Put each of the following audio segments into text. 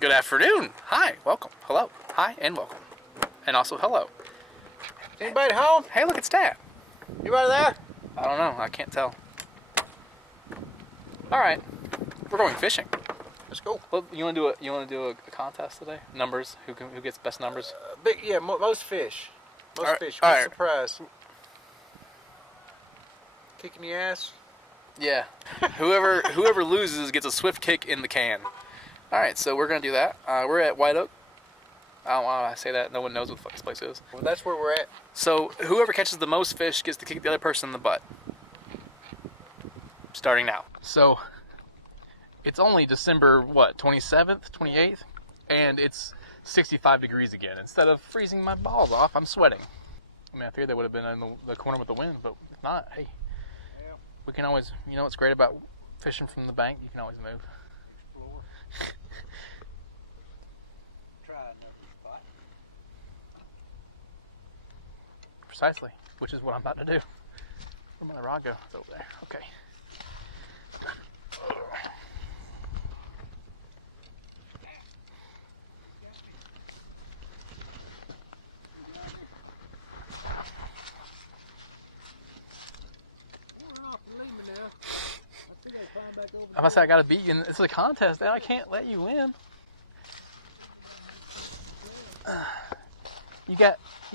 Good afternoon. Hi, welcome. Hello. Hi, and welcome. And also hello. Anybody home? Hey, look, it's Dad. You right there? I don't know. I can't tell. All right, we're going fishing. Let's go. Well, you want to do a contest today? Numbers. Who gets best numbers? Most fish. Most All right, fish. all What's right. the prize? Kicking the ass? Yeah. Whoever loses gets a swift kick in the can. All right, so we're gonna do that. We're at White Oak. I don't want to say that. No one knows what the fuck this place is. Well, that's where we're at. So whoever catches the most fish gets to kick the other person in the butt. Starting now. So it's only December, 27th, 28th? And it's 65 degrees again. Instead of freezing my balls off, I'm sweating. I mean, I figured they would have been in the corner with the wind, but if not, hey. Yeah. We can always, you know what's great about fishing from the bank? You can always move. Explore. Try another spot. Precisely, which is what I'm about to do. Where'd my rod go? It's over there. Okay. I must say I gotta beat you. It's a contest, and I can't let you win. You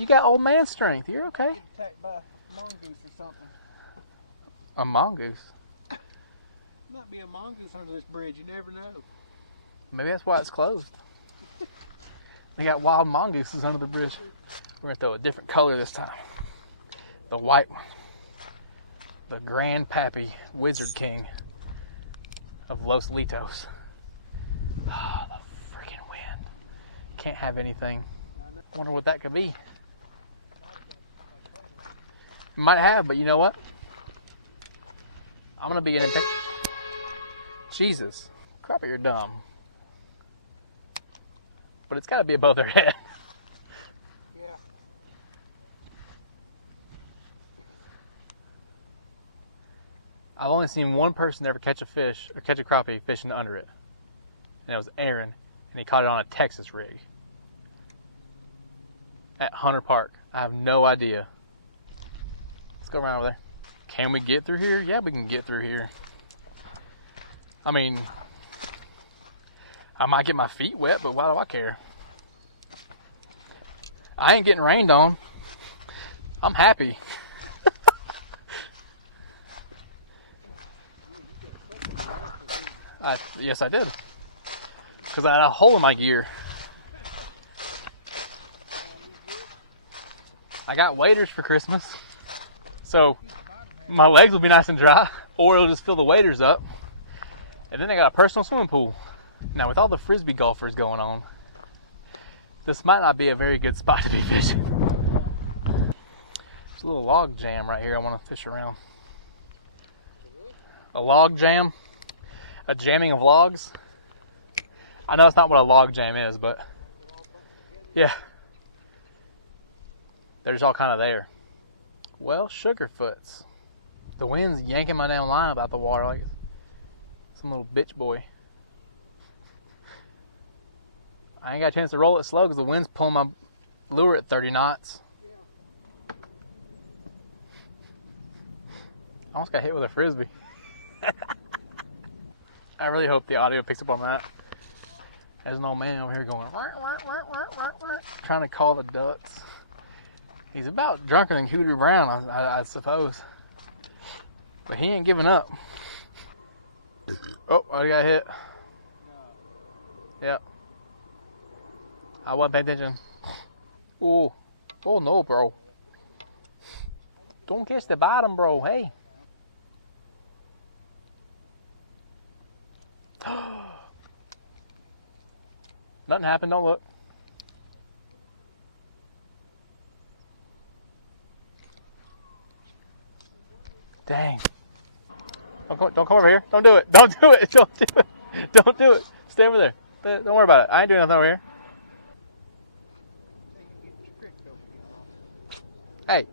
got old man strength. You're okay. Attacked by a mongoose or something. A mongoose. Might be a mongoose under this bridge. You never know. Maybe that's why it's closed. They got wild mongooses under the bridge. We're gonna throw a different color this time. The white one. The Grand Pappy Wizard King of Los Litos. Oh, the freaking wind. Can't have anything. I wonder what that could be. It might have, but you know what? I'm gonna be in a Jesus. Crappie, you're dumb. But it's gotta be above their head. Yeah. I've only seen one person ever catch a fish, or catch a crappie fishing under it. And it was Aaron, and he caught it on a Texas rig. At Hunter Park. I have no idea. Let's go around over there. Can we get through here? Yeah, we can get through here. I mean, I might get my feet wet, but why do I care? I ain't getting rained on. I'm happy. Yes, I did. Because I had a hole in my gear. I got waders for Christmas. So my legs will be nice and dry, or it'll just fill the waders up. And then I got a personal swimming pool. Now with all the frisbee golfers going on, this might not be a very good spot to be fishing. There's a little log jam right here I want to fish around. A log jam? A jamming of logs? I know it's not what a log jam is, but yeah. They're just all kind of there. Well, sugarfoots. The wind's yanking my damn line about the water like some little bitch boy. I ain't got a chance to roll it slow because the wind's pulling my lure at 30 knots. I almost got hit with a frisbee. I really hope the audio picks up on that. There's an old man over here going, trying to call the ducks. He's about drunker than Cooter Brown, I suppose. But he ain't giving up. Oh, I got hit. Yep. I wasn't paying attention. Oh no, bro. Don't catch the bottom, bro. Hey. Nothing happened. Don't look. Dang. Don't come over here. Don't do it. Don't do it. Don't do it. Don't do it. Stay over there. Don't worry about it. I ain't doing nothing over here. Hey.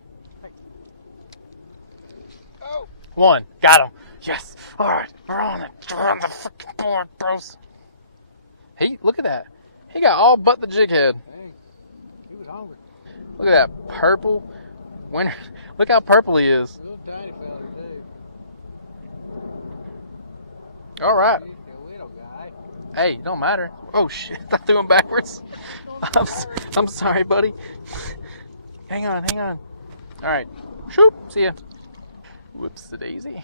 Oh. One. Got him. Yes. All right. We're on it. We're on the freaking board, bros. Look at that. He got all but the jig head. Dang. He was hungry. Look at that purple. Winter. Look how purple he is. Little tiny fella too. All right. He's a little guy. Hey, don't matter. Oh shit! I threw him backwards. I'm sorry, buddy. Hang on. All right. Shoop. See ya. Whoops, the daisy.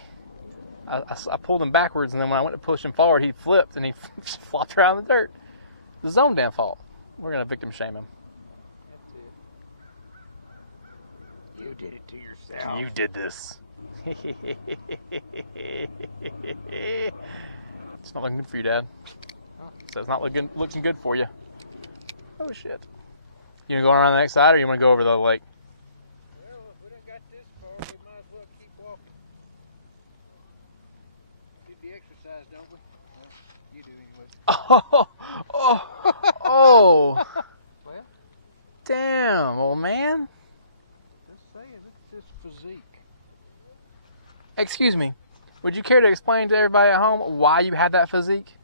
I pulled him backwards, and then when I went to push him forward, he flipped and he flopped around in the dirt. It's his own damn fault. We're gonna victim shame him. That's it. You did it to yourself. You did this. It's not looking good for you, Dad. So it's not looking good for you. Oh shit. You gonna go around the next side, or you wanna go over the lake? Well, if we done got this far, we might as well keep walking. Do the exercise, don't we? Well, you do anyway. Oh. Well, Damn, old man. just saying, look at this physique. Excuse me. Would you care to explain to everybody at home why you had that physique?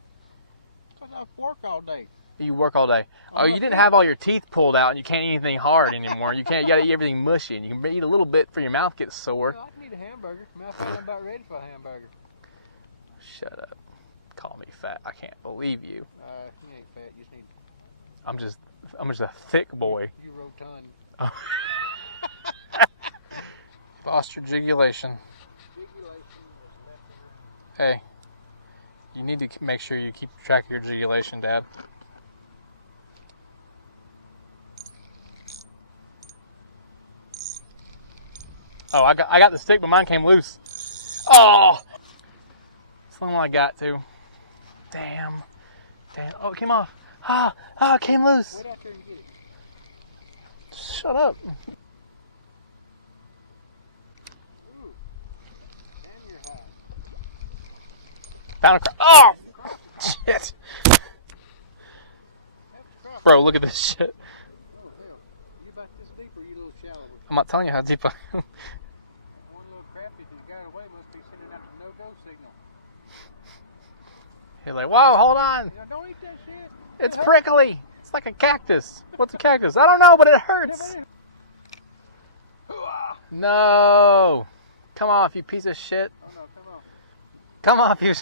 Because I work all day. You work all day. Oh, you didn't have all your teeth pulled out and you can't eat anything hard anymore. You gotta eat everything mushy, and you can eat a little bit for your mouth gets sore. Well, I can eat a hamburger. Matter of fact, I'm about ready for a hamburger. Shut up. Call me fat. I can't believe you. You ain't fat. You just need. I'm just a thick boy. You rotund. Lost your jigulation. Hey, you need to make sure you keep track of your jigulation, Dad. Oh, I got the stick, but mine came loose. Oh, that's the one I got too. Damn. Oh, it came off. It came loose. Wait after you get it. Shut up. Ooh. Damn, you're high. Found a crab. Oh, shit. That's crap. Bro, look at this shit. Oh, hell. You about this deep or you a little shallow? I'm not telling you how deep I am. One little crappie that got away must be sending out the no-go signal. You're like, whoa, hold on. You know, don't eat that shit. It's prickly. It's like a cactus. What's a cactus? I don't know, but it hurts. No. Come off, you piece of shit. Oh no, come on. Come off, you.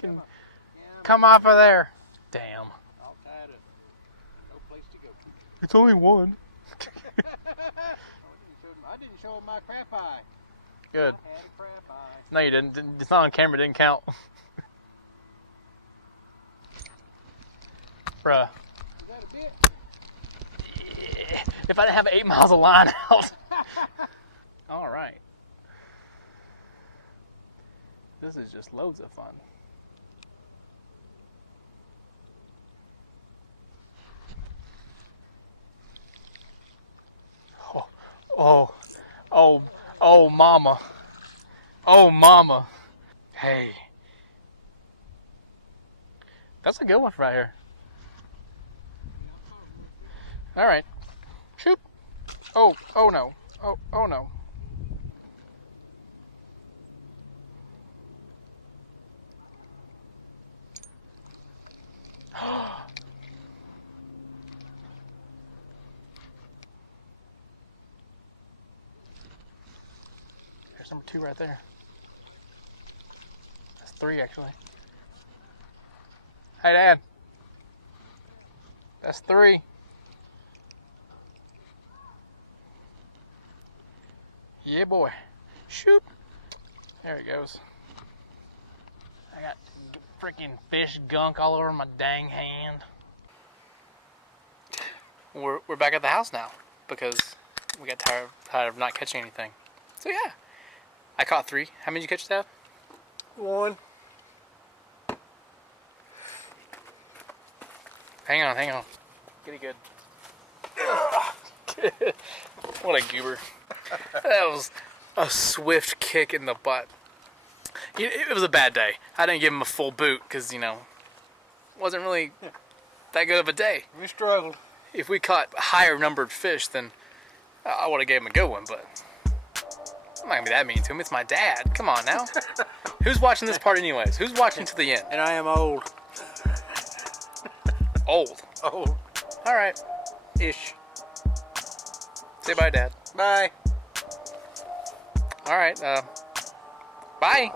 Come on. Come off of there. Damn. All tied up. No place to go. It's only one. I didn't show him my crap eye. Good. I had a crap eye. No, you didn't. It's not on camera. It didn't count. Bruh. Is that a bit? Yeah. If I didn't have 8 miles of line out. All right. This is just loads of fun. Oh, mama. Oh, mama. Hey. That's a good one right here. All right. Shoot. Oh no. Oh no. There's number 2 right there. That's 3 actually. Hey, Dad. That's 3. Yeah, boy. Shoot. There he goes. I got freaking fish gunk all over my dang hand. We're back at the house now because we got tired of not catching anything. So yeah, I caught 3. How many did you catch, Dad? 1. Hang on. Get it good. What a goober. That was a swift kick in the butt. It was a bad day. I didn't give him a full boot because, it wasn't really that good of a day. We struggled. If we caught higher numbered fish, then I would have gave him a good one, but I'm not going to be that mean to him. It's my dad. Come on now. Who's watching this part anyways? Who's watching to the end? And I am old. Old. Oh, All right. ish. Say bye, Dad. Bye. All right. Bye.